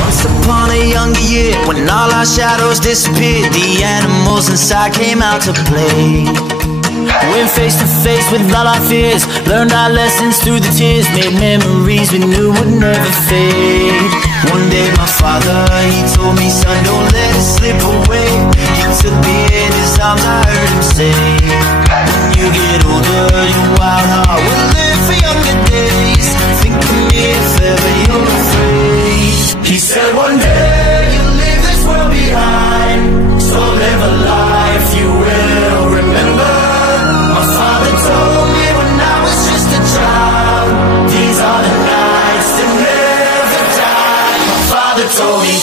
Once upon a younger year, when all our shadows disappeared, the animals inside came out to play. Went face to face with all our fears, learned our lessons through the tears, made memories we knew would never fade. One day my father, he told me, son, don't let it slip away. He took me in his arms, I heard him say, when you get older, your wild heart will live for younger days. Think of me if ever you're afraid. He said one day you'll leave this world behind, so live a life you will remember. My father told me when I was just a child, these are the nights that never die. My father told me.